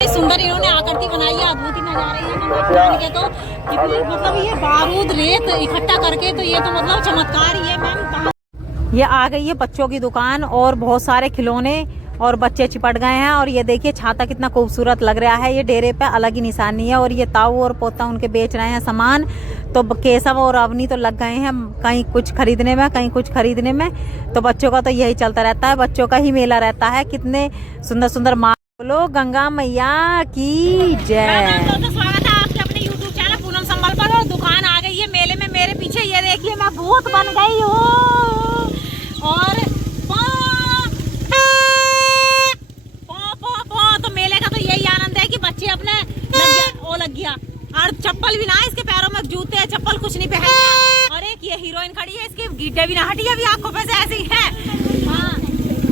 सुंदर इन्होंने आकृति बनाई है, अद्भुत नजारे हैं के तो मतलब ये बारूद रेत इकट्ठा करके तो ये तो मतलब चमत्कार ही है मैम। ये आ गई है बच्चों की दुकान और बहुत सारे खिलौने और बच्चे चिपट गए हैं। और ये देखिए छाता कितना खूबसूरत लग रहा है, ये डेरे पे अलग ही निशानी है। और ये ताऊ और पोता उनके बेच रहे हैं सामान, तो केशव और अवनी तो लग गए हैं कहीं कुछ खरीदने में कहीं कुछ खरीदने में। तो बच्चों का तो यही चलता रहता है, बच्चों का ही मेला रहता है। कितने सुंदर सुंदर माँ, बोलो गंगा मैया की जय। तो स्वागत है आपके अपने YouTube चैनल पूनम संबल पर। और दुकान आ गई है मेले में मेरे पीछे, ये देखिए मैं भूत बन गई हूँ। और तो मेले का तो यही आनंद है कि बच्चे अपने लग गया और चप्पल भी ना, इसके पैरों में जूते चप्पल कुछ नहीं पहने। और एक ये हीरोइन खड़ी है, इसके गीटे भी ना हटी, अभी आपको पैसे ऐसे ही है। हाँ,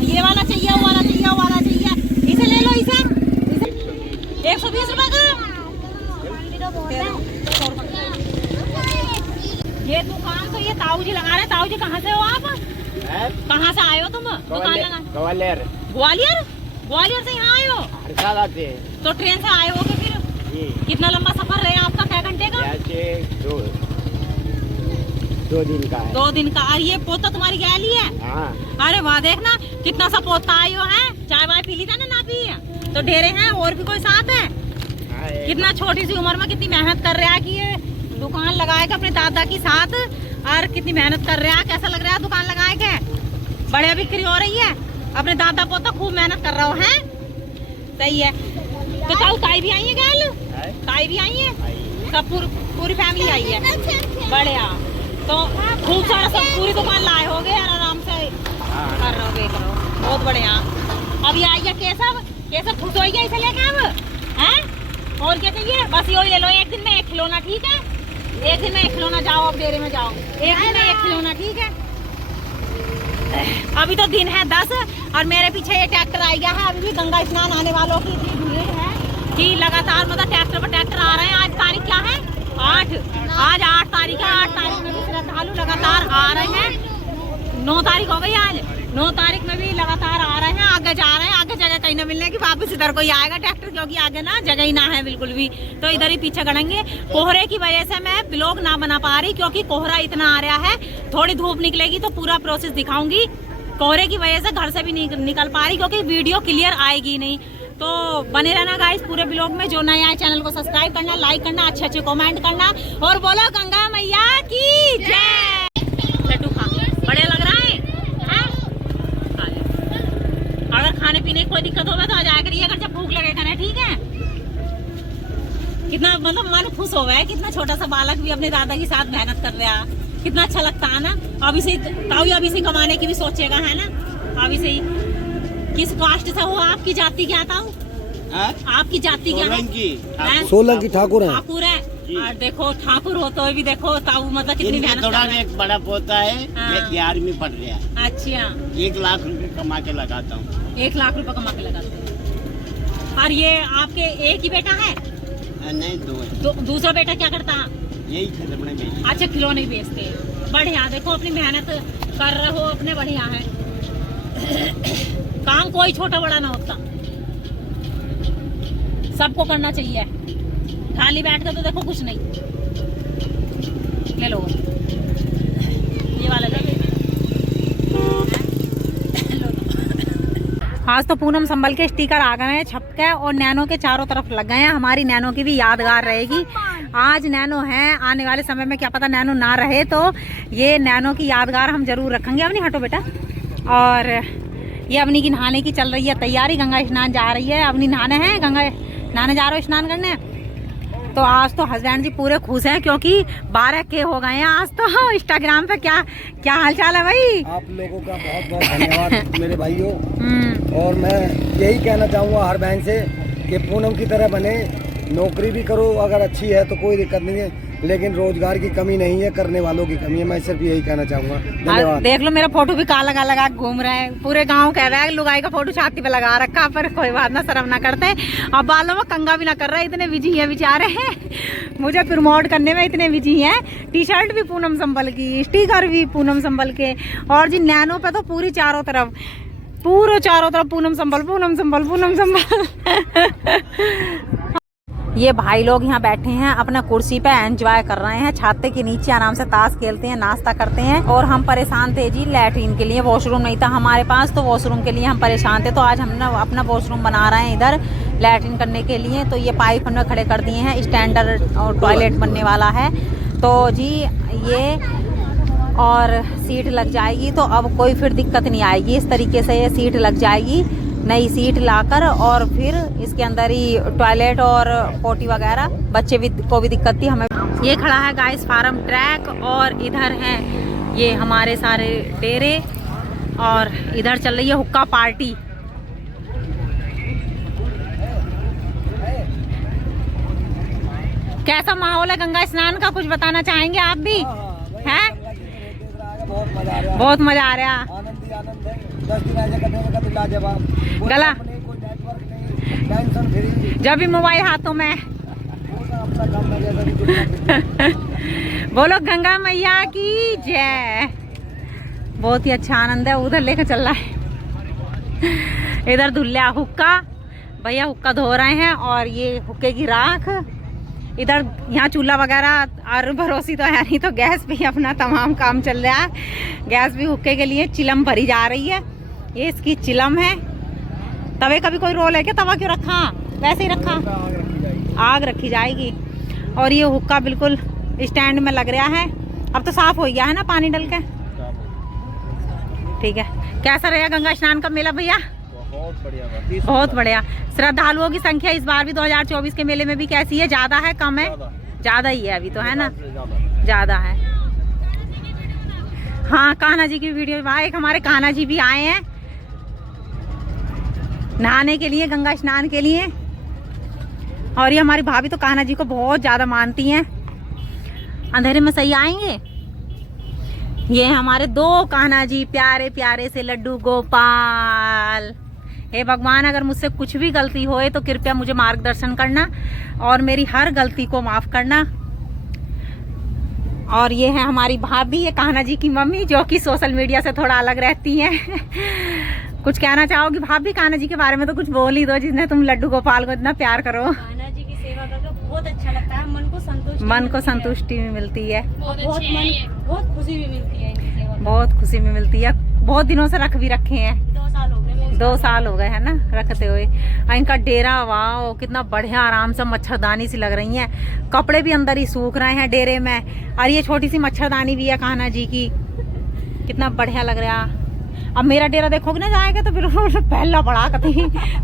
ये वाला चाहिए, वो वाला चाहिए, वो वाला चाहिए, इसे ले लो, इसे 120 रुपए का। ये दुकान तो ये ताऊ जी लगा रहे। ताऊ जी कहाँ से हो आप? कहाँ से आए हो तुम? दुकान लगा ग्वालियर। ग्वालियर? ग्वालियर से यहाँ आए हो? आते हैं। तो ट्रेन से आए हो कि फिर? कितना लंबा सफर रहे आपका, कै घंटे का? 2 दिन का है। 2 दिन का। और ये पोता तुम्हारी गैली है? हाँ। अरे वाह, देखना कितना सा पोता आयो है। चाय वाय पी ली था ना पी? तो ढेरे हैं और भी कोई साथ है? कितना छोटी सी उम्र में कितनी मेहनत कर रहा है कि ये दुकान लगाएगा अपने दादा के साथ। और कितनी मेहनत कर रहा है, कैसा लग रहा है दुकान लगाए के? बढ़िया बिक्री हो रही है, अपने दादा पोता खूब मेहनत कर रहा है। सही है। तो ताऊ ताई भी आई है गैल? ताई भी आई है, सब पूरी फैमिली आई है। बढ़िया। तो खूब सारा सब पूरी दुकान लाए होगे यार, आराम से कर रहे हो, देख रहे हो, बहुत बढ़िया। अभी आई है केशव, केशव खुश हो गया इसे लेके अब हैं? और क्या चाहिए? बस यही ले लो, एक दिन में एक खिलौना, ठीक है? एक दिन में एक खिलौना, जाओ अब डेरे में जाओ, एक दिन में एक खिलौना, ठीक है? अभी तो दिन है 10 और मेरे पीछे ये ट्रैक्टर आ गया है। अभी भी गंगा स्नान आने वालों की इतनी भीड़ है कि लगातार मतलब ट्रैक्टर पर ट्रैक्टर आ रहे हैं। आज तारीख क्या है? 8। आज 8 तारीख है। 8 तारीख में भी श्रद्धालु लगातार आ रहे हैं। 9 तारीख हो गई आज, 9 तारीख में भी लगातार आ रहे हैं। आगे जा रहे हैं, आगे जगह कहीं न मिलने की, वापस इधर कोई आएगा ट्रैक्टर, क्योंकि आगे ना जगह ही ना है बिल्कुल भी, तो इधर ही पीछे गड़ेंगे। कोहरे की वजह से मैं ब्लॉग ना बना पा रही, क्योंकि कोहरा इतना आ रहा है। थोड़ी धूप निकलेगी तो पूरा प्रोसेस दिखाऊंगी। कोहरे की वजह से घर से भी नहीं निकल पा रही, क्योंकि वीडियो क्लियर आएगी नहीं। तो बने रहना गाइस पूरे ब्लॉग में। जो नया है चैनल को सब्सक्राइब करना, लाइक करना, अच्छे अच्छे कमेंट करना और बोलो गंगा मैया की जय। लड्डू खा बड़े लग रहा है? अगर खाने पीने की कोई दिक्कत हो तो आ जाया करिए अगर जब भूख लगेगा ना, ठीक है? कितना मतलब मन खुश हो गया है, कितना छोटा सा बालक भी अपने दादा के साथ मेहनत कर रहा, कितना अच्छा लगता है ना। अभी से ताऊ अभी से कमाने की भी सोचेगा, है ना? अभी से ही। किस कास्ट से हो? आपकी जाति क्या ताऊ? आपकी जाति क्या है? सोलंकी ठाकुर है। ठाकुर है। और देखो ठाकुर हो तो भी देखो ताऊ मतलब कितनी मेहनत कर रहा है। एक बड़ा पोता है, एक 11वीं पढ़ रहा है। अच्छा। 1 लाख रुपए कमा के लगाता हूँ। 1 लाख रुपए कमा के लगाते हैं। और ये आपके एक ही बेटा है? नहीं, 2 है। दूसरा बेटा क्या करता है? यही खिलौने बेचते। अच्छा, खिलौने बेचते हैं। बढ़िया, देखो अपनी मेहनत कर रहे हो अपने, बढ़िया है। काम कोई छोटा बड़ा ना होता, सबको करना चाहिए। खाली बैठ कर तो देखो कुछ नहीं। ले लो ये वाला, ले लो। आज तो पूनम संबल के स्टिकर आ गए हैं छपके, और नैनो के चारों तरफ लग गए हैं। हमारी नैनो की भी यादगार रहेगी। आज नैनो है, आने वाले समय में क्या पता नैनो ना रहे, तो ये नैनो की यादगार हम जरूर रखेंगे। अपनी हटो बेटा। और ये अपनी की नहाने की चल रही है तैयारी, गंगा स्नान जा रही है। अपनी नहाने हैं, गंगा नहाने जा रहे हो, स्नान करने। तो आज तो हस्बैंड जी पूरे खुश हैं, क्योंकि 12K हो गए हैं आज तो। इंस्टाग्राम पे क्या हालचाल है भाई? आप लोगों का बहुत बहुत धन्यवाद मेरे भाइयों। और मैं यही कहना चाहूँगा हर बहन से कि पूनम की तरह बने। नौकरी भी करो अगर अच्छी है तो कोई दिक्कत नहीं है, लेकिन रोजगार की कमी नहीं है, करने वालों की कमी है। मैं सिर्फ यही कहना चाहूँगा। धन्यवाद। देख लो मेरा फोटो भी काला लगा घूम रहा है, पूरे गांव कह रहा है लुगाई का फोटो छाती पे लगा रखा, पर कोई बात ना, शर्म ना करते। और बालों में कंगा भी ना कर रहा है, इतने बिजी है बेचारे मुझे प्रमोट करने में इतने बिजी हैं। टी शर्ट भी पूनम संबल की, स्टिकर भी पूनम संबल के, और जी नैनो पे तो पूरी चारों तरफ पूरे चारों तरफ पूनम संभल पूनम संभल पूनम संभल। ये भाई लोग यहाँ बैठे हैं अपना कुर्सी पे एंजॉय कर रहे हैं, छाते के नीचे आराम से ताश खेलते हैं, नाश्ता करते हैं। और हम परेशान थे जी लैट्रिन के लिए, वॉशरूम नहीं था हमारे पास, तो वॉशरूम के लिए हम परेशान थे। तो आज हम ना अपना वॉशरूम बना रहे हैं इधर लैट्रिन करने के लिए। तो ये पाइप हमने खड़े कर दिए हैं, स्टैंडर्ड और टॉयलेट बनने वाला है। तो जी ये और सीट लग जाएगी, तो अब कोई फिर दिक्कत नहीं आएगी। इस तरीके से ये सीट लग जाएगी, नई सीट लाकर, और फिर इसके अंदर ही टॉयलेट और पोटी वगैरह, बच्चे भी को भी दिक्कत थी हमें। ये खड़ा है गाइस फार्म ट्रैक, और इधर हैं ये हमारे सारे डेरे, और इधर चल रही है हुक्का पार्टी। कैसा माहौल है गंगा स्नान का, कुछ बताना चाहेंगे आप भी? हैं? बहुत मजा आ रहा है। आनंद है। 10 दिन ऐसे करने का लाजवाब, गला कोई नेटवर्क नहीं, टेंशन फ्री, जब भी मोबाइल हाथों में। अपना काम है जैसा भी। बोलो गंगा मैया की जय। बहुत ही अच्छा आनंद है। उधर लेकर चल रहा है, इधर धुल्ला हुक्का, भैया हुक्का धो रहे हैं, और ये हुक्के की राख इधर। यहाँ चूल्हा वगैरह और भरोसी तो है नहीं, तो गैस पे ही अपना तमाम काम चल रहा है। गैस भी हुक्के के लिए चिलम भरी जा रही है, ये इसकी चिलम है। तवे का भी कोई रोल है क्या? तवा क्यों रखा? वैसे ही रखा, आग रखी जाएगी। और ये हुक्का बिल्कुल स्टैंड में लग रहा है। अब तो साफ हो गया है ना पानी डल के? ठीक है। कैसा रहेगा गंगा स्नान का मेला भैया? बहुत बढ़िया। श्रद्धालुओं की संख्या इस बार भी 2024 के मेले में भी कैसी है? ज्यादा है कम है? ज्यादा ही है अभी तो, है ना? ज्यादा है। हाँ, कान्हा जी की वीडियो, भाई हमारे कान्हा जी भी आए हैं नहाने के लिए, गंगा स्नान के लिए। और ये हमारी भाभी तो कान्हा जी को बहुत ज्यादा मानती हैं। अंधेरे में सही आएंगे। ये हमारे 2 कान्हा जी, प्यारे प्यारे से लड्डू गोपाल। हे भगवान, अगर मुझसे कुछ भी गलती होए तो कृपया मुझे मार्गदर्शन करना और मेरी हर गलती को माफ करना। और ये है हमारी भाभी, ये कान्हा जी की मम्मी, जो कि सोशल मीडिया से थोड़ा अलग रहती हैं। कुछ कहना चाहोगी भाभी कान्हा जी के बारे में? तो कुछ बोल ही दो, जिसने तुम लड्डू गोपाल को इतना प्यार करो। कान्हा जी की सेवा करके बहुत अच्छा लगता है, मन को संतुष्टि भी मिलती है, बहुत खुशी भी मिलती है इनकी सेवा। बहुत खुशी भी मिलती है। बहुत दिनों से रख भी रखे हैं, 2 साल हो गए। 2 साल हो गए है ना रखते हुए। इनका डेरा, वाह कितना बढ़िया, आराम से मच्छरदानी सी लग रही है। कपड़े भी अंदर ही सूख रहे हैं डेरे में। और ये छोटी सी मच्छरदानी भी है कान्हा जी की, कितना बढ़िया लग रहा। अब मेरा डेरा देखोगे ना जाएगा तो बिल्कुल पहला बड़ा कभी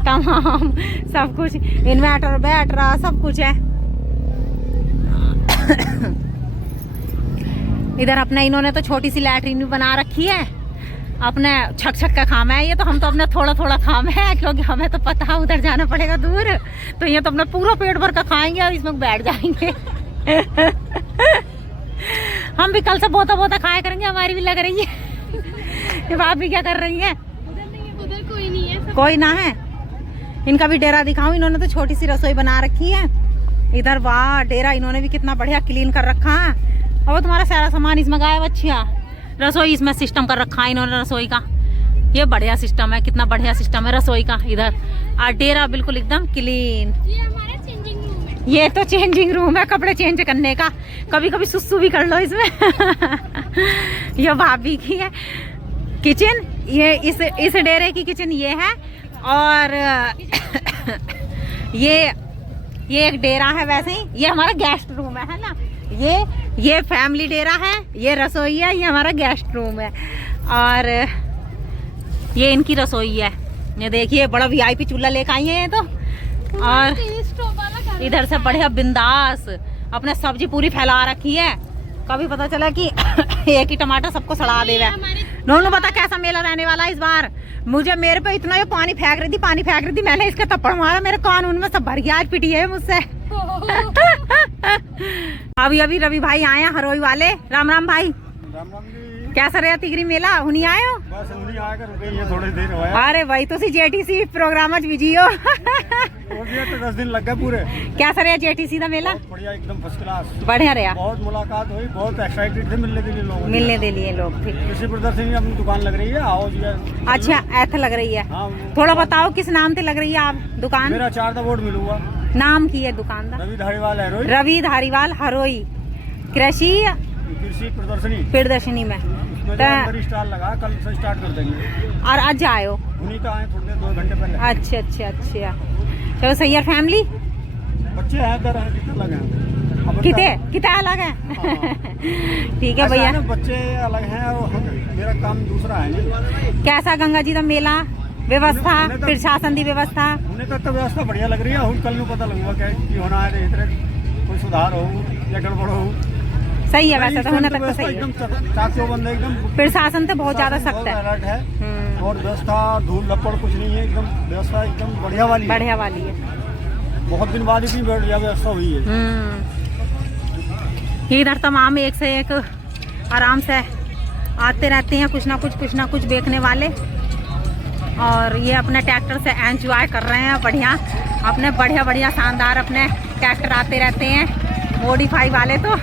तमाम सब कुछ, इन्वर्टर बैटरा सब कुछ है। इधर अपना इन्होंने तो छोटी सी लैट्रिन भी बना रखी है। अपने छक छक का काम है ये, तो हम तो अपना थोड़ा थोड़ा काम है, क्योंकि हमें तो पता है उधर जाना पड़ेगा दूर। तो ये तो अपना पूरा पेट भर का खाएंगे और इसमें बैठ जाएंगे। हम भी कल से बोता बोता खाया करेंगे, हमारी भी लग रही है। ये बाप भी क्या कर रही है? उधर कोई नहीं है, कोई ना है। इनका भी डेरा दिखाऊं। इन्होंने तो छोटी सी रसोई बना रखी है इधर। वाह, डेरा इन्होंने भी कितना बढ़िया क्लीन कर रखा है। और तुम्हारा सारा सामान इसमें गायब। अच्छा, रसोई इसमें सिस्टम कर रखा है इन्होंने रसोई का। ये बढ़िया सिस्टम है, कितना बढ़िया सिस्टम है रसोई का इधर। और डेरा बिल्कुल एकदम क्लीन। ये हमारा चेंजिंग रूम है। ये तो चेंजिंग रूम है, कपड़े चेंज करने का। कभी कभी सुसु भी कर लो इसमें। ये भाभी की है किचन। ये इस डेरे की किचन ये है। और ये एक डेरा है वैसे ही। ये हमारा गेस्ट रूम है ना। ये फैमिली डेरा है, ये रसोई है, ये हमारा गेस्ट रूम है। और ये इनकी रसोई है। ये देखिए बड़ा वीआईपी चूल्हा लेकर आई है ये तो। और इधर से बढ़िया बिंदास अपने सब्जी पूरी फैला रखी है। कभी पता चला कि एक ही टमाटर सबको सड़ा दे। नोनू बता कैसा मेला रहने वाला है इस बार? मुझे मेरे पे इतना ये पानी फेंक रही थी, मैंने इसका थप्पड़ मारा, मेरे कानून में सब भर गया। आज पिटी है मुझसे। अभी रवि भाई आए हैं हरोई वाले। राम राम भाई। राम राम जी। कैसा रहा तिगरी मेला हुनी आयो बस हुनी आकर रुके ये थोड़ी देर होया अरे भाई तुसी जेटीसी प्रोग्राम च बिजी हो हो गया तो 10 दिन लग गए पूरे कैसा रहा जेटीसी का मेला बढ़िया एकदम फर्स्ट क्लास बढ़िया रहा बहुत मुलाकात हुई बहुत एक्साइटेड थे मिलने के लिए लोग मिलने के लिए लोग ठीक कृषि प्रदर्शनी अपनी दुकान लग रही है आओ जी अच्छा ऐसा लग रही है हाँ थोड़ा बताओ किस नाम से लग रही है आप दुकान मेरा 4 अवार्ड मिलूंगा नाम की है दुकान का रवि धारीवाल है रवि धारीवाल हरोई कृषि प्रदर्शनी में स्टाल लगा कल से स्टार्ट कर देंगे और आज आयो उन्हीं का आए थोड़ी देर 2 घंटे पहले अच्छा अच्छा अच्छा चलो सही है फैमिली बच्चे हैं इधर हैं कितने लगे हैं कितने अलग है ठीक है भैया बच्चे अलग हैं और मेरा काम दूसरा है कैसा गंगा जी का मेला व्यवस्था प्रशासन की व्यवस्था उन्हें तो व्यवस्था बढ़िया लग रही है कल पता लगेगा क्या कि होना है इधर कोई सुधार हो या गड़बड़ हो सही है वैसे तो होने तक तो सही है एकदम प्रशासन तो बहुत ज्यादा सख्त है अलर्ट है और व्यवस्था धूल लपड़ कुछ नहीं है एकदम व्यवस्था एकदम बढ़िया वाली है बहुत दिन बाद इतनी बढ़िया व्यवस्था हुई है इधर तमाम एक से एक आराम से आते रहते हैं कुछ ना कुछ देखने वाले और ये अपने ट्रैक्टर से एंजॉय कर रहे हैं बढ़िया अपने बढ़िया शानदार अपने ट्रैक्टर आते रहते हैं मॉडिफाई वाले तो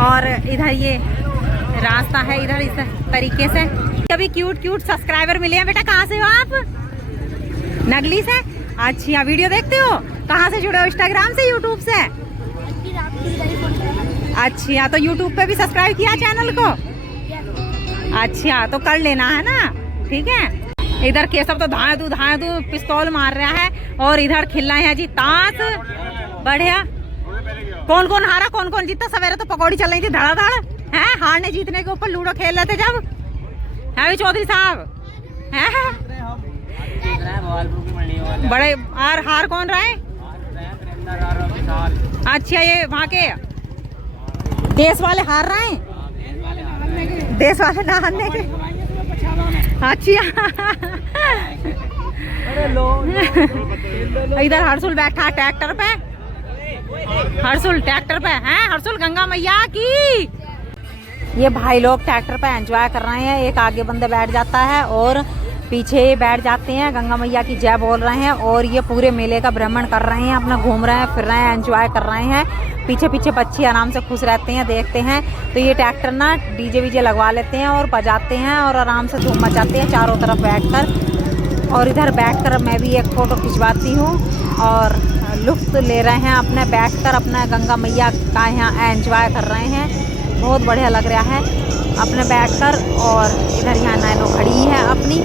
और इधर ये रास्ता है इधर इस तरीके से कभी क्यूट सब्सक्राइबर मिले हैं बेटा कहाँ से हो आप नगली से अच्छा वीडियो देखते हो कहाँ से जुड़े हो इंस्टाग्राम से यूट्यूब से अच्छा तो यूट्यूब पे भी सब्सक्राइब किया चैनल को अच्छा तो कर लेना है ना ठीक है इधर केशव तो धाए दू पिस्तौल मार रहा है और इधर खिल रहे हैं जी ताश बढ़िया कौन हारा कौन जीता सवेरे तो पकौड़ी चल रही थी धड़ाधड़ है हारने जीतने के ऊपर लूडो खेल रहे थे जब है चौधरी साहब है बड़े हार कौन रहा है अच्छा ये वहाँ के देश वाले हार रहे हैं देश वाले ना हारने के अच्छा इधर हर्षुल बैठा ट्रैक्टर पे हर्षुल गंगा मैया की ये भाई लोग ट्रैक्टर पे एंजॉय कर रहे हैं एक आगे बंदे बैठ जाता है और पीछे बैठ जाते हैं गंगा मैया की जय बोल रहे हैं और ये पूरे मेले का भ्रमण कर रहे हैं अपना घूम रहे हैं फिर रहे हैं एंजॉय कर रहे हैं पीछे बच्चे आराम से खुश रहते हैं देखते हैं तो ये ट्रैक्टर ना डीजे वीजे लगवा लेते हैं और बजाते हैं और आराम से धूम मचाते हैं चारों तरफ बैठकर और इधर बैठकर मैं भी एक फ़ोटो खिंचवाती हूँ और लुत्फ़ ले रहे हैं अपने बैठकर अपना गंगा मैया का यहाँ एंजॉय कर रहे हैं बहुत बढ़िया लग रहा है अपने बैठकर और इधर यहाँ नैनो खड़ी है अपनी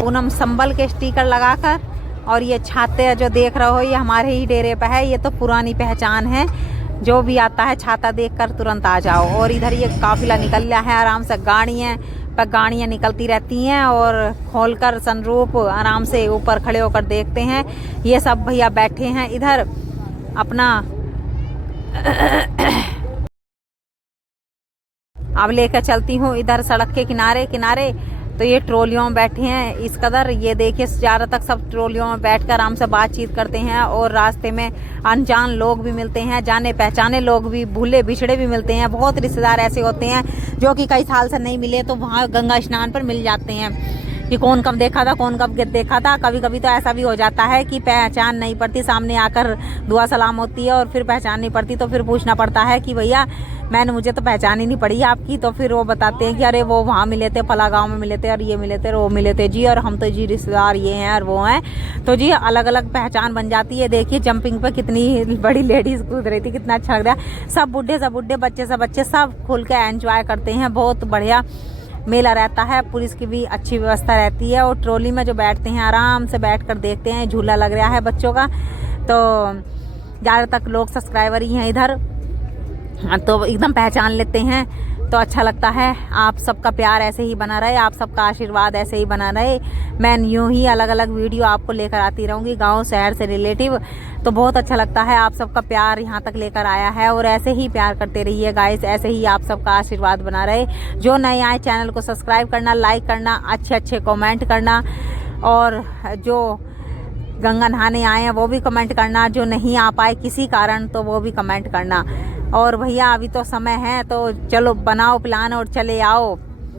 पूनम संबल के स्टिकर लगाकर और ये छाते जो देख रहे हो ये हमारे ही डेरे पे है ये तो पुरानी पहचान है जो भी आता है छाता देखकर तुरंत आ जाओ और इधर ये काफिला निकल रहा है आराम से गाड़ियाँ निकलती रहती हैं और खोलकर सनरूफ आराम से ऊपर खड़े होकर देखते हैं ये सब भैया बैठे हैं इधर अपना अब लेकर चलती हूँ इधर सड़क के किनारे तो ये ट्रोलियों में बैठे हैं इस कदर ये देखिए ज़्यादा तक सब ट्रोलियों में बैठकर आराम से बातचीत करते हैं और रास्ते में अनजान लोग भी मिलते हैं जाने पहचाने लोग भी भूले बिछड़े भी मिलते हैं बहुत रिश्तेदार ऐसे होते हैं जो कि कई साल से नहीं मिले तो वहाँ गंगा स्नान पर मिल जाते हैं कि कौन कब देखा था कौन कब देखा था कभी तो ऐसा भी हो जाता है कि पहचान नहीं पड़ती सामने आकर दुआ सलाम होती है और फिर पहचान नहीं पड़ती तो फिर पूछना पड़ता है कि भैया मुझे तो पहचान ही नहीं पड़ी आपकी तो फिर वो बताते हैं कि अरे वो वहाँ मिले थे फला गाँव में मिले थे और ये मिले थे और वो मिले थे जी और हम तो जी रिश्तेदार ये हैं और वो हैं तो जी अलग अलग पहचान बन जाती है देखिए जंपिंग पे कितनी बड़ी लेडीज़ कूद रही थी कितना अच्छा लग रहा है सब बुढ़े बच्चे सब खुल के एंजॉय करते हैं बहुत बढ़िया मेला रहता है पुलिस की भी अच्छी व्यवस्था रहती है और ट्रॉली में जो बैठते हैं आराम से बैठकर देखते हैं झूला लग रहा है बच्चों का तो ज़्यादा तक लोग सब्सक्राइबर ही हैं इधर तो एकदम पहचान लेते हैं तो अच्छा लगता है आप सबका प्यार ऐसे ही बना रहे आप सबका आशीर्वाद ऐसे ही बना रहे मैं यूँ ही अलग अलग वीडियो आपको लेकर आती रहूँगी गांव शहर से रिलेटिव तो बहुत अच्छा लगता है आप सबका प्यार यहाँ तक लेकर आया है और ऐसे ही प्यार करते रहिए गाइस ऐसे ही आप सबका आशीर्वाद बना रहे जो नए आए चैनल को सब्सक्राइब करना लाइक करना अच्छे कमेंट करना और जो गंगा नहाने आए हैं वो भी कमेंट करना जो नहीं आ पाए किसी कारण तो वो भी कमेंट करना और भैया अभी तो समय है, तो चलो बनाओ प्लान और चले आओ।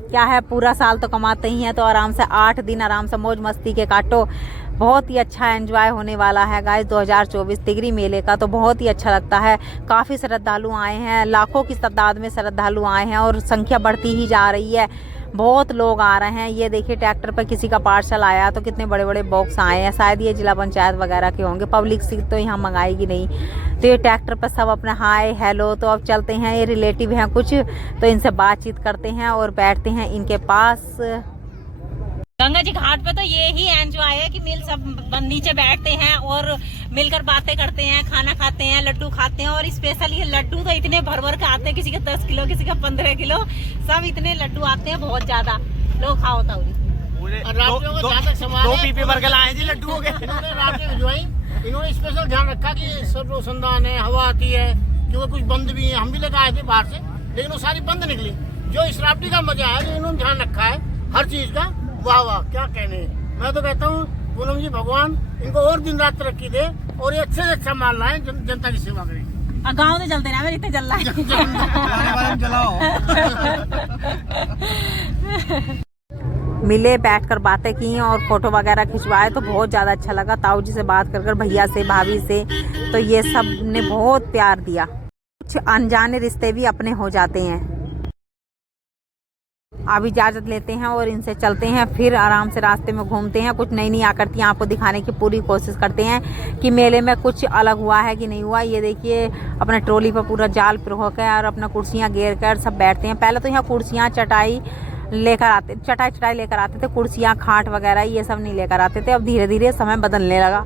क्या है, पूरा साल तो कमाते ही हैं, तो आराम से 8 दिन आराम से मौज मस्ती के काटो। बहुत ही अच्छा एंजॉय होने वाला है गाइस 2024 तिगरी मेले का, तो बहुत ही अच्छा लगता है। काफ़ी श्रद्धालु आए हैं, लाखों की तादाद में श्रद्धालु आए हैं और संख्या बढ़ती ही जा रही है। बहुत लोग आ रहे हैं। ये देखिए ट्रैक्टर पर किसी का पार्सल आया, तो कितने बड़े बड़े बॉक्स आए हैं। शायद ये जिला पंचायत वगैरह के होंगे, पब्लिक से तो यहाँ मंगाएगी नहीं। तो ये ट्रैक्टर पर सब अपने हाय हेलो। तो अब चलते हैं, ये रिलेटिव हैं कुछ, तो इनसे बातचीत करते हैं और बैठते हैं इनके पास। गंगा जी घाट पे तो ये ही एंजॉय है कि मिल सब नीचे बैठते हैं और मिलकर बातें करते हैं, खाना खाते हैं, लड्डू खाते हैं। और स्पेशल ये लड्डू तो इतने भर भर के आते हैं, किसी के 10 किलो, किसी का 15 किलो, सब इतने लड्डू आते हैं, बहुत ज्यादा। लोग खाओ था दो पीपे भर के लाए जी लड्डुओं के। इन्होंने स्पेशल ध्यान रखा कि सब रोशनदान है, हवा आती है, क्योंकि कुछ बंद भी है। हम भी लेकर आए थे बाहर से, लेकिन वो सारी बंद निकली। जो इस राफ्टी का मजा है, जो इन्होंने ध्यान रखा है हर चीज का, वाह वाह क्या कहने। मैं तो कहता हूँ पूनम जी, भगवान इनको और दिन रात तरक्की दे और ये अच्छे से अच्छा माल लाए, जनता की सेवा करें। गाँव में जलते रहे, जितने जल रहा है। मिले, बैठकर बातें की और फोटो वगैरह खिंचवाए, तो बहुत ज़्यादा अच्छा लगा। ताऊ जी से बात कर भैया से, भाभी से, तो ये सब ने बहुत प्यार दिया। कुछ अनजाने रिश्ते भी अपने हो जाते हैं। अब इजाज़त लेते हैं और इनसे चलते हैं, फिर आराम से रास्ते में घूमते हैं। कुछ नई नई आकृतियाँ आपको दिखाने की पूरी कोशिश करते हैं कि मेले में कुछ अलग हुआ है कि नहीं हुआ। ये देखिए अपने ट्रॉली पर पूरा जाल पिरो कर और अपना कुर्सियाँ घेर कर सब बैठते हैं। पहले तो यहाँ कुर्सियाँ चटाई लेकर आते, चटाई लेकर आते थे, कुर्सियाँ खाट वगैरह ये सब नहीं लेकर आते थे। अब धीरे धीरे समय बदलने लगा,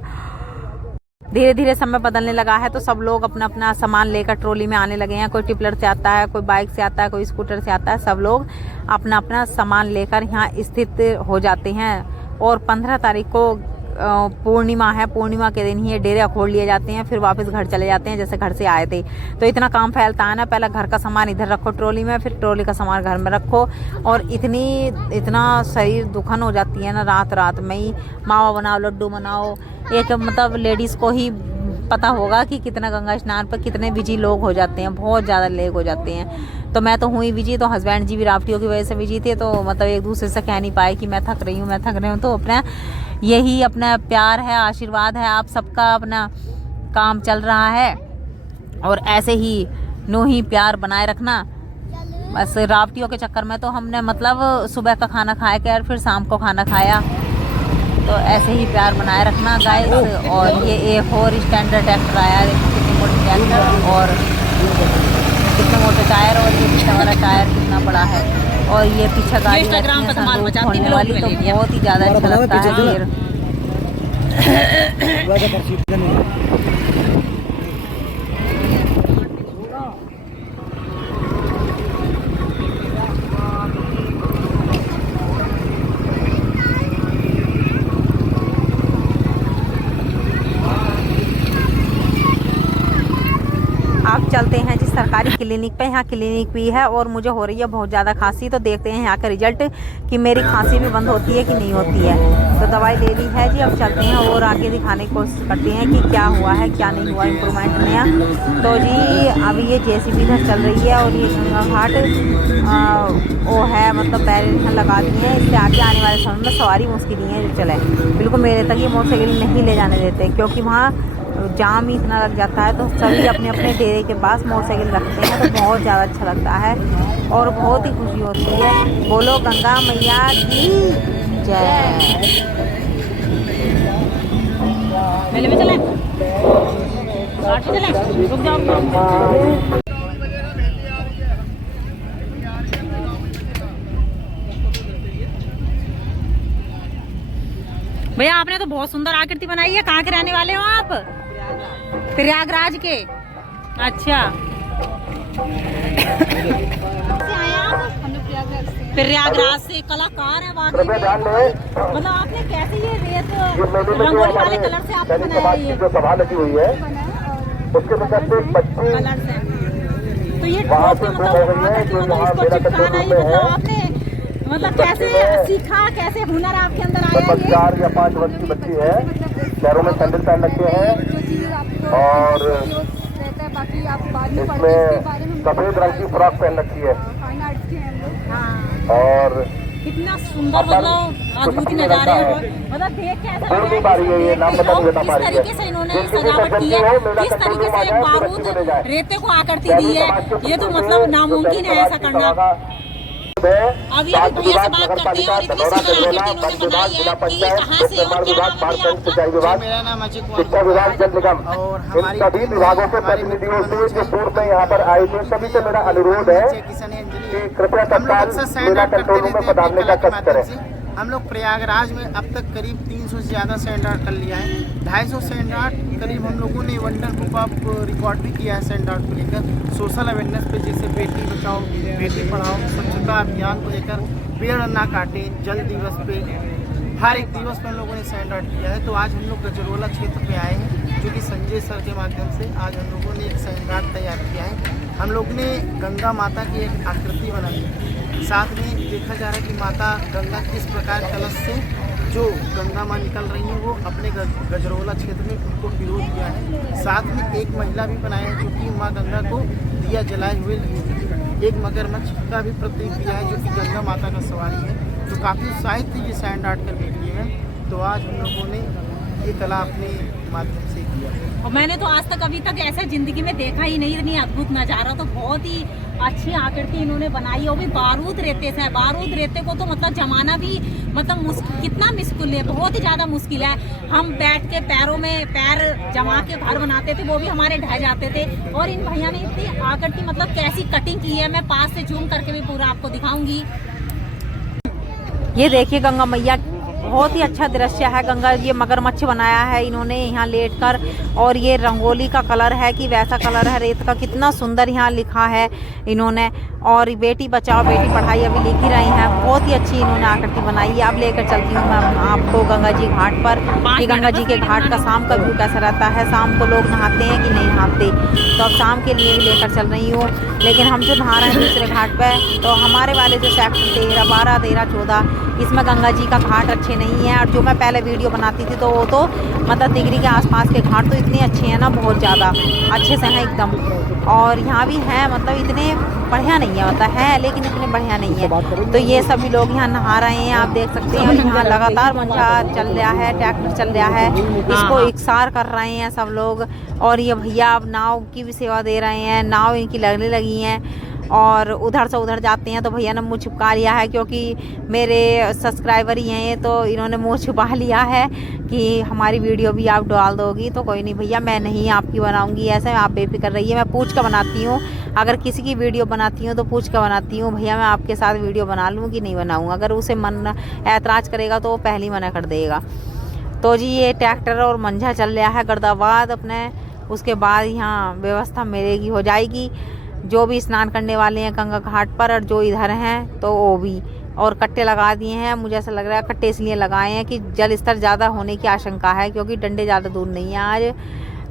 समय बदलने लगा है, तो सब लोग अपना अपना सामान लेकर ट्रॉली में आने लगे हैं। कोई टिपलर से आता है, कोई बाइक से आता है, कोई स्कूटर से आता है। सब लोग अपना अपना सामान लेकर यहाँ स्थित हो जाते हैं। और 15 तारीख को पूर्णिमा है, पूर्णिमा के दिन ही ये डेरे खोल लिए जाते हैं, फिर वापस घर चले जाते हैं जैसे घर से आए थे। तो इतना काम फैलता है ना, पहले घर का सामान इधर रखो ट्रॉली में, फिर ट्रॉली का सामान घर में रखो। और इतना शरीर दुखन हो जाती है ना, रात में ही मावा बनाओ, लड्डू बनाओ। एक मतलब लेडीज़ को ही पता होगा कि कितना गंगा स्नान पर कितने बिजी लोग हो जाते हैं, बहुत ज़्यादा लेग हो जाते हैं। तो मैं तो हुई बिजी, तो हस्बैंड जी भी राफ्टियों की वजह से बिजी थे, तो मतलब एक दूसरे से कह नहीं पाए कि मैं थक रही हूँ। तो अपना यही अपना प्यार है, आशीर्वाद है आप सबका, अपना काम चल रहा है और ऐसे ही नो ही प्यार बनाए रखना। बस राफ्टियों के चक्कर में तो हमने मतलब सुबह का खाना खाया के और फिर शाम को खाना खाया, तो ऐसे ही प्यार बनाए रखना गाइस। और ये A4 स्टैंडर्ड ट्रैक्टर आया, देखो कितनी मोटी ट्रैक्टर और कितने मोटे टायर, और ये पीछे वाला टायर कितना बड़ा है। और ये पीछे गाड़ी इंस्टाग्राम पर धमाल मचाती होने वाली, तो बहुत ही ज़्यादा अच्छा लगता है। आप चलते हैं जिस सरकारी क्लिनिक पे, यहाँ क्लिनिक भी है और मुझे हो रही है बहुत ज़्यादा खांसी, तो देखते हैं यहाँ का रिजल्ट कि मेरी खांसी भी बंद होती है कि नहीं होती है। तो दवाई ले ली है जी, अब चलते हैं और आगे दिखाने की कोशिश करते हैं कि क्या हुआ है क्या नहीं हुआ, इम्प्रूवमेंट नया। तो जी अभी ये JCB इधर चल रही है और ये गंगा घाट वो है, मतलब बैरियर लगा दी है। इससे आगे आने वाले समय में सवारी मुश्किल ही है जो चले, बिल्कुल मेरे तक ये मोटरसाइकिल नहीं ले जाने देते, क्योंकि वहाँ जाम ही इतना लग जाता है। तो सभी अपने अपने डेरे के पास मोटरसाइकिल रखते हैं, तो बहुत ज़्यादा अच्छा लगता है और बहुत ही खुशी होती है। बोलो गंगा मैया की जय। मेले में चले, रुक जाओ। भैया आपने तो बहुत सुंदर आकृति बनाई है। कहाँ के रहने वाले हो आप? प्रयागराज के। अच्छा प्रयागराज से कलाकार है वाकई में। मतलब आपने कैसे ये रेत रंगोली वाले कलर से आपने बनाया ये कलर से, तो ये मतलब इसको चिपकाना ही, मतलब आपने मतलब कैसे सीखा, कैसे हुनर आपके अंदर आया? 4 या 5 वर्ष की बच्ची है, पैरों में सैंडल पहन रखे हैं और बाकी आप बाद में पढ़ के इसके बारे में सफेद रंग की फ्रॉक पहन रखी है फाइन आर्ट्स के हैं हम लोग। और कितना सुंदर मतलब अद्भुत नजारे हैं, मतलब देख के ऐसा बोल नहीं पा रही है ये नाम बता नहीं बता पा किस रही है। तरीके से इन्होंने सजावट की है, किस तरीके से एक बारूद रेते को आकृति दी है, ये तो मतलब नामुमकिन है ऐसा करना। अभी भैया से बात करते हैं और इतनी सुंदर आकृति इन्होंने बनाई है कि ये कहाँ से और क्या नाम है आपका? मेरा नाम अजय शिक्षा विभाग जल निगम और इन हमारी सभी विभागों के प्रतिनिधियों से जो पूर्व में यहाँ पर आए थे सभी से मेरा अनुरोध है कि कृपया तत्काल मेरा कंट्रोल रूम में पधारने का कष्ट करें। हम लोग प्रयागराज में अब तक करीब 300 से ज़्यादा सैंड आर्ट कर लिया है। 250 सैंड आर्ट करीब हम लोगों ने वंडर बुक ऑफ रिकॉर्ड भी किया है सैंड आर्ट को लेकर। सोशल अवेयरनेस पे जैसे बेटी बचाओ बेटी पढ़ाओ स्वच्छता अभियान को लेकर, पेड़ ना काटे, जल दिवस पे, हर एक दिवस पे हम लोगों ने सैंड आर्ट किया है। तो आज हम लोग गजरोला क्षेत्र पे आए हैं, जो कि संजय सर के माध्यम से आज हम लोगों ने एक सैंड आर्ट तैयार किया है। हम लोग ने गंगा माता की एक आकृति बनाई है, साथ में देखा जा रहा है कि माता गंगा किस प्रकार कलश से जो गंगा माँ निकल रही हैं वो अपने गजरोला क्षेत्र में उनको विरोध किया है। साथ में एक महिला भी बनाया है जो कि माँ गंगा को दिया जलाए हुए लिए, एक मगरमच्छ का भी प्रतीक दिया है जो कि गंगा माता का सवारी है। तो काफ़ी उत्साहित थे ये सैंड आर्ट करने के लिए हैं। तो आज हम लोगों ने ये कला अपने माध्यम से किया है। और मैंने तो आज तक अभी तक ऐसा जिंदगी में देखा ही नहीं, इतनी अद्भुत नज़ारा। तो बहुत ही अच्छी आकृति इन्होंने बनाई है, वो भी बारूद रेते से। बारूद रेते को तो मतलब जमाना भी मतलब कितना मुश्किल है, बहुत ही ज़्यादा मुश्किल है। हम बैठ के पैरों में पैर जमा के घर बनाते थे, वो भी हमारे ढह जाते थे। और इन भैया ने इतनी आकृति मतलब कैसी कटिंग की है, मैं पास से जूम करके भी पूरा आपको दिखाऊंगी। ये देखिए गंगा मैया, बहुत ही अच्छा दृश्य है। गंगा ये मगरमच्छ बनाया है इन्होंने यहाँ लेटकर, और ये रंगोली का कलर है कि वैसा कलर है रेत का, कितना सुंदर यहाँ लिखा है इन्होंने। और बेटी बचाओ बेटी पढ़ाई अभी लिख ही रही हैं, बहुत ही अच्छी इन्होंने आकृति बनाई है। अब लेकर चलती हूँ मैं आपको गंगा जी घाट पर कि गंगा जी के घाट का शाम का व्यू कैसा रहता है, शाम को लोग नहाते हैं कि नहीं नहाते। तो अब शाम के लिए भी लेकर चल रही हूँ। लेकिन हम जो नहा रहे हैं दूसरे घाट पर, तो हमारे वाले जो सेक्टर 13, 12, 13, 14 इसमें गंगा जी का घाट अच्छे नहीं है। और जो मैं पहले वीडियो बनाती थी तो वो तो मतलब तिगरी के आसपास के घाट तो इतने अच्छे हैं ना, बहुत ज़्यादा अच्छे से हैं एकदम। और यहाँ भी हैं मतलब इतने बढ़िया नहीं है, मतलब है लेकिन इतने बढ़िया नहीं है। तो ये सभी लोग यहाँ नहा रहे हैं, आप देख सकते हैं। यहाँ लगातार मंजा चल रहा है, ट्रैक्टर चल रहा है, इसको इकसार कर रहे हैं सब लोग। और ये भैया अब नाव की भी सेवा दे रहे हैं, नाव इनकी लगने लगी हैं और उधर से उधर जाते हैं। तो भैया ने मुँह छुपा लिया है, क्योंकि मेरे सब्सक्राइबर ही हैं, तो इन्होंने मुँह छुपा लिया है कि हमारी वीडियो भी आप डाल दोगी। तो कोई नहीं भैया, मैं नहीं आपकी बनाऊंगी, ऐसे आप बेफिक्र रहिए। मैं पूछ कर बनाती हूँ, अगर किसी की वीडियो बनाती हूँ तो पूछ कर बनाती हूँ। भैया मैं आपके साथ वीडियो बना लूँ कि नहीं बनाऊँ, अगर उसे मन ऐतराज़ करेगा तो वो पहले ही मना कर देगा। तो जी ये ट्रैक्टर और मंझा चल रहा है गर्दाबाद अपने, उसके बाद यहाँ व्यवस्था मिलेगी, हो जाएगी। जो भी स्नान करने वाले हैं गंगा घाट पर और जो इधर हैं तो वो भी, और कट्टे लगा दिए हैं। मुझे ऐसा लग रहा है कट्टे इसलिए लगाए हैं कि जल स्तर ज़्यादा होने की आशंका है, क्योंकि डंडे ज़्यादा दूर नहीं है आज।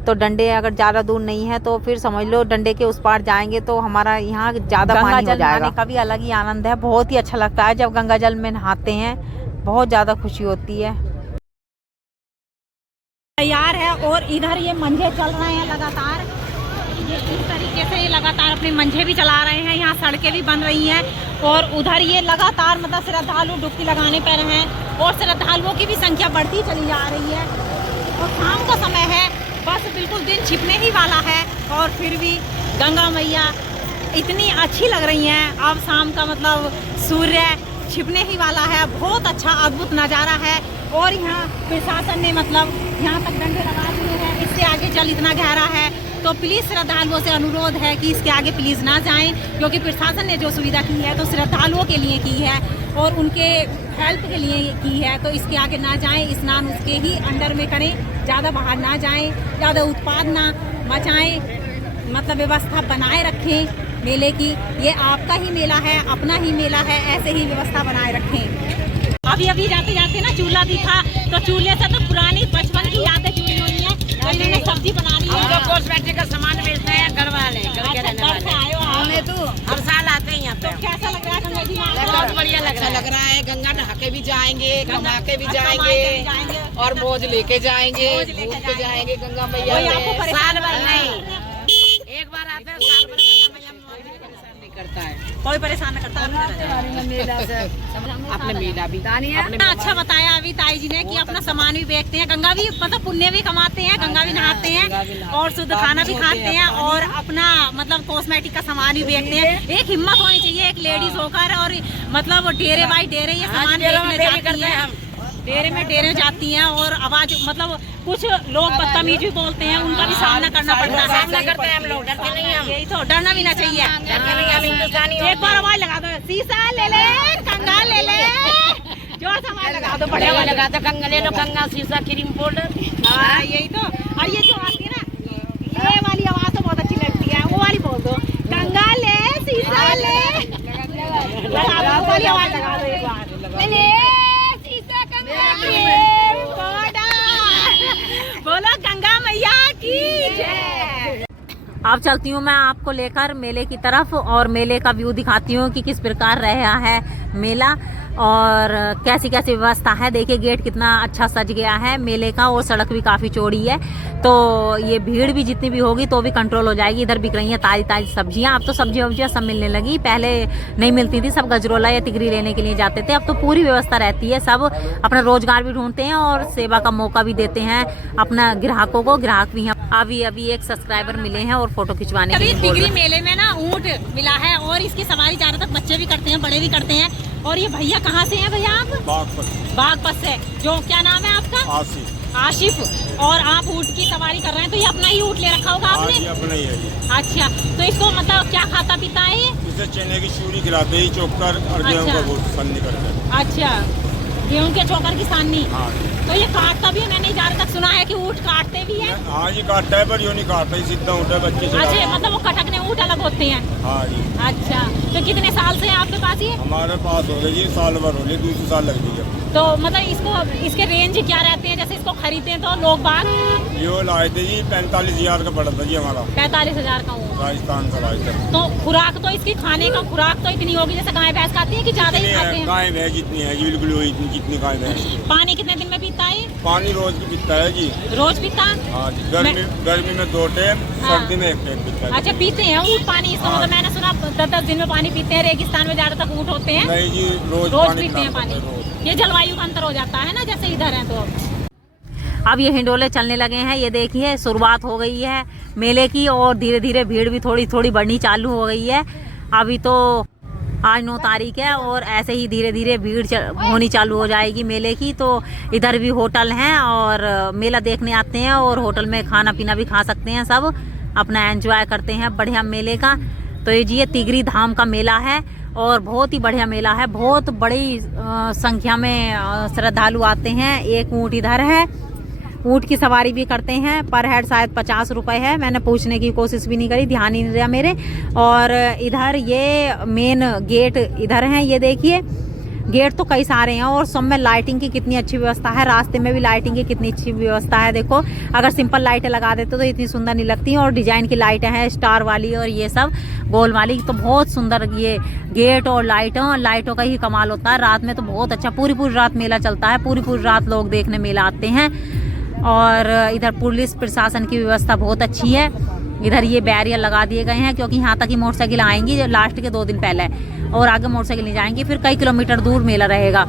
तो डंडे अगर ज़्यादा दूर नहीं है तो फिर समझ लो डंडे के उस पार जाएंगे तो हमारा यहाँ ज़्यादा पानी हो जाएगा। का भी अलग ही आनंद है, बहुत ही अच्छा लगता है जब गंगा जल में नहाते हैं, बहुत ज़्यादा खुशी होती है। तैयार है और इधर ये मंझे चल रहे हैं लगातार, ये इस तरीके से ये लगातार अपने मंझे भी चला रहे हैं। यहाँ सड़कें भी बन रही हैं और उधर ये लगातार मतलब श्रद्धालु डुबकी लगाने पर हैं और श्रद्धालुओं की भी संख्या बढ़ती चली जा रही है। और शाम का समय है, बस बिल्कुल दिन छिपने ही वाला है और फिर भी गंगा मैया इतनी अच्छी लग रही हैं। अब शाम का मतलब सूर्य छिपने ही वाला है, बहुत अच्छा अद्भुत नज़ारा है। और यहाँ प्रशासन ने मतलब यहाँ तक डंडे लगा दिए हैं, इससे आगे जल इतना गहरा है तो प्लीज़ श्रद्धालुओं से अनुरोध है कि इसके आगे प्लीज़ ना जाएं, क्योंकि प्रशासन ने जो सुविधा की है तो श्रद्धालुओं के लिए की है और उनके हेल्प के लिए की है। तो इसके आगे ना जाएं, स्नान उसके ही अंडर में करें, ज़्यादा बाहर ना जाएं, ज़्यादा उत्पाद ना मचाएं, मतलब व्यवस्था बनाए रखें मेले की। ये आपका ही मेला है, अपना ही मेला है, ऐसे ही व्यवस्था बनाए रखें। अभी अभी जाते जाते ना चूल्हा दिखा, तो चूल्हे से तो पुरानी बचपन की यादें जुड़ी हुई हैं। तो इन्होंने सब्जी बना ली है, हम लोग कॉस्मेटिक का सामान बेचते हैं, घर वाले घर के रहने वाले। हमें तो हर साल आते हैं यहाँ पे। तो कैसा लग रहा है गंगा जी? बहुत बढ़िया लग रहा है। गंगा नहा के भी जाएंगे, कमा के भी जाएंगे और मौज लेके जाएंगे, घूम के जाएंगे गंगा मैया। साल भर नहीं, करता है, कोई परेशान न करता। अपने मेला भी अच्छा बताया अभी ताई जी ने कि अपना सामान भी बेचते हैं, गंगा भी मतलब पुण्य भी कमाते हैं, गंगा भी नहाते हैं और शुद्ध खाना भी खाते हैं और अपना मतलब कॉस्मेटिक का सामान भी बेचते हैं। एक हिम्मत होनी चाहिए एक लेडीज होकर, और मतलब डेरे बाई डेरे ये सामान बेचने जाती हैं, डेरे में डेरे जाती हैं और आवाज मतलब कुछ लोग बदतमीज भी बोलते हैं, उनका भी सामना करना पड़ता है। सामना करते हैं हम लोग, डरते नहीं हम। यही तो, डरना भी ना चाहिए। एक बार आवाज लगा दो, शीशा ले ले, कंगा ले ले, जोर से आवाज लगा दो, बड़े वाले लगा दो, कंगा ले लो, कंगा, शीशा, क्रीम पाउडर। हाँ यही तो। और ये जो आती है ना, ये वाली आवाज तो बहुत अच्छी लगती है, वो वाली बोल दो, कंगा ले, शीशा ले, लगा दो, वो वाली आवाज लगा दो एक बार, ले शीशा, कंगा ले, बोलो गंगा मैया की जय। अब चलती हूँ मैं आपको लेकर मेले की तरफ और मेले का व्यू दिखाती हूँ कि किस प्रकार रहा है मेला और कैसी कैसी व्यवस्था है। देखिए गेट कितना अच्छा सज गया है मेले का और सड़क भी काफ़ी चौड़ी है, तो ये भीड़ भी जितनी भी होगी तो भी कंट्रोल हो जाएगी। इधर बिक रही हैं ताज़ी ताज़ी सब्जियां, अब तो सब्जियां वब्जियां सब मिलने लगी, पहले नहीं मिलती थी, सब गजरोला या तिगरी लेने के लिए जाते थे। अब तो पूरी व्यवस्था रहती है, सब अपना रोजगार भी ढूंढते हैं और सेवा का मौका भी देते हैं अपना ग्राहकों को। ग्राहक भी हैं। अभी एक सब्सक्राइबर मिले हैं और फोटो खिंचवाने के लिए तिगरी मेले में ना ऊँट मिला है और इसकी सवारी ज्यादातर बच्चे भी करते हैं, बड़े भी करते हैं। और ये भैया कहाँ से हैं भैया आप? बागपत से। जो क्या नाम है आपका? आशिफ। और आप ऊँट की सवारी कर रहे हैं, तो ये अपना ही ऊँट ले रखा होगा आपने? अपना ही है। अच्छा, तो इसको मतलब क्या खाता पीता है? इसे चने की चूरी खिलाते ही, चोकर और गेहूं का साननी करते हैं। अच्छा, गेहूं के चोकर की साननी। हाँ। तो ये काटता भी है? मैंने जहाँ तक सुना है कि ऊँट काटते भी है। हाँ ये काटता है, पर यो नहीं काटता, सीधा ऊँट है बच्चे। अच्छा, मतलब वो कटकने ऊँट अलग होते हैं। हाँ जी। अच्छा, तो कितने साल से है आपके पास ये? हमारे पास हो गई साल भर हो गई, दूसरी साल लग गई है। तो मतलब इसको इसके रेंज क्या रहते हैं, जैसे इसको खरीदते हैं तो लोग बाग? यो लाए थे जी 45,000 का पड़ा था जी हमारा। 45,000 का ऊँट राजस्थान से लाए थे। तो खुराक तो इसकी खाने का खुराक तो इतनी होगी जैसे गाय भैंस खाती है कि ज्यादा ही खाते हैं? गाय भैंस जितनी है जी, बिल्कुल वही जितनी गाय भैंस। पानी कितने दिन में पीता है? पानी रोज की पीता है जी। रोज पीता? हाँ जी, गर्मी में 2 टाइम, सर्दी में 1 टाइम पीता है। अच्छा, पीते हैं ऊँट पानी? इसका मतलब मैंने सुना 10-10 दिन में पानी पीते हैं, रेगिस्तान में ज्यादातर ऊँट होते हैं। नहीं जी, रोज पीते हैं पानी। ये जलवायु का अंतर हो जाता है ना, जैसे इधर है। तो अब ये हिंडोले चलने लगे हैं, ये देखिए शुरुआत हो गई है मेले की और धीरे धीरे भीड़ भी थोड़ी थोड़ी बढ़नी चालू हो गई है। अभी तो आज 9 तारीख है और ऐसे ही धीरे धीरे भीड़ होनी चालू हो जाएगी मेले की। तो इधर भी होटल हैं और मेला देखने आते हैं और होटल में खाना पीना भी खा सकते हैं, सब अपना एंजॉय करते हैं बढ़िया मेले का। तो ये तिगरी धाम का मेला है और बहुत ही बढ़िया मेला है, बहुत बड़ी संख्या में श्रद्धालु आते हैं। एक ऊँट इधर है, ऊँट की सवारी भी करते हैं, पर हेड शायद 50 रुपये है। मैंने पूछने की कोशिश भी नहीं करी, ध्यान ही नहीं दिया मेरे। और इधर ये मेन गेट इधर है, ये देखिए गेट तो कई सारे हैं और सब में लाइटिंग की कितनी अच्छी व्यवस्था है, रास्ते में भी लाइटिंग की कितनी अच्छी व्यवस्था है। देखो अगर सिंपल लाइटें लगा देते तो इतनी सुंदर नहीं लगती, और डिजाइन की लाइटें हैं स्टार वाली और ये सब गोल वाली, तो बहुत सुंदर ये गेट और लाइटों का ही कमाल होता है। रात में तो बहुत अच्छा, पूरी रात मेला चलता है, पूरी रात लोग देखने मेला आते हैं। और इधर पुलिस प्रशासन की व्यवस्था बहुत अच्छी है। इधर ये बैरियर लगा दिए गए हैं क्योंकि यहाँ तक ही मोटरसाइकिल आएंगी लास्ट के 2 दिन पहले, और आगे मोटरसाइकिल नहीं जाएंगी, फिर कई किलोमीटर दूर मेला रहेगा।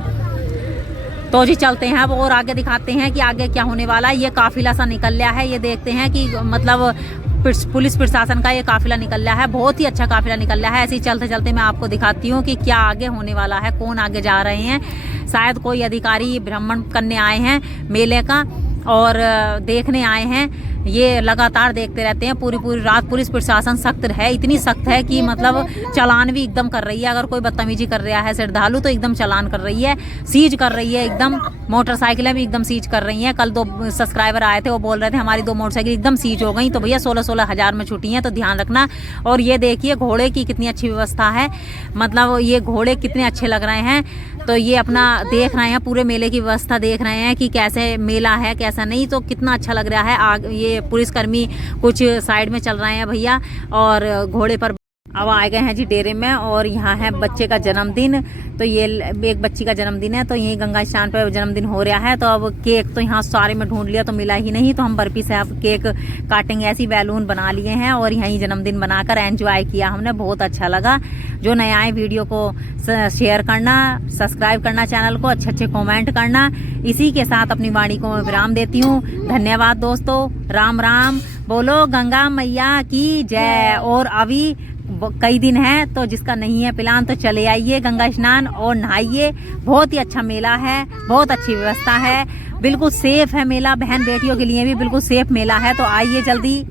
तो जी चलते हैं अब और आगे दिखाते हैं कि आगे क्या होने वाला है। ये काफिला सा निकल रहा है, ये देखते हैं कि मतलब पुलिस प्रशासन का ये काफिला निकल रहा है, बहुत ही अच्छा काफिला निकल रहा है। ऐसे ही चलते चलते मैं आपको दिखाती हूँ कि क्या आगे होने वाला है, कौन आगे जा रहे हैं। शायद कोई अधिकारी भ्रमण करने आए हैं मेले का और देखने आए हैं। ये लगातार देखते रहते हैं पूरी रात। पुलिस प्रशासन सख्त है, इतनी सख्त है कि मतलब चालान भी एकदम कर रही है। अगर कोई बदतमीजी कर रहा है श्रद्धालु तो एकदम चालान कर रही है, सीज कर रही है, एकदम मोटरसाइकिलें भी एकदम सीज कर रही हैं। कल 2 सब्सक्राइबर आए थे, वो बोल रहे थे हमारी 2 मोटरसाइकिल एकदम सीज हो गई। तो भैया 16-16 हज़ार में छुट्टी हैं, तो ध्यान रखना। और ये देखिए घोड़े की कितनी अच्छी व्यवस्था है, मतलब ये घोड़े कितने अच्छे लग रहे हैं। तो ये अपना देख रहे हैं, पूरे मेले की व्यवस्था देख रहे हैं कि कैसे मेला है कैसा नहीं, तो कितना अच्छा लग रहा है। ये पुलिसकर्मी कुछ साइड में चल रहे हैं भैया और घोड़े पर। अब आ गए हैं जी डेरे में और यहाँ है बच्चे का जन्मदिन। तो ये एक बच्ची का जन्मदिन है, तो यहीं गंगा स्नान पर जन्मदिन हो रहा है। तो अब केक तो यहाँ सारे में ढूंढ लिया तो मिला ही नहीं, तो हम बर्फी से अब केक काटेंगे। ऐसी बैलून बना लिए हैं और यहीं जन्मदिन बनाकर एंजॉय किया हमने, बहुत अच्छा लगा। जो नए आए वीडियो को शेयर करना, सब्सक्राइब करना चैनल को, अच्छे अच्छे कमेंट करना। इसी के साथ अपनी वाणी को मैं विराम देती हूँ। धन्यवाद दोस्तों, राम राम, बोलो गंगा मैया की जय। और अभी कई दिन है तो जिसका नहीं है प्लान तो चले आइए गंगा स्नान और नहाइए। बहुत ही अच्छा मेला है, बहुत अच्छी व्यवस्था है, बिल्कुल सेफ है मेला। बहन बेटियों के लिए भी बिल्कुल सेफ मेला है, तो आइए जल्दी।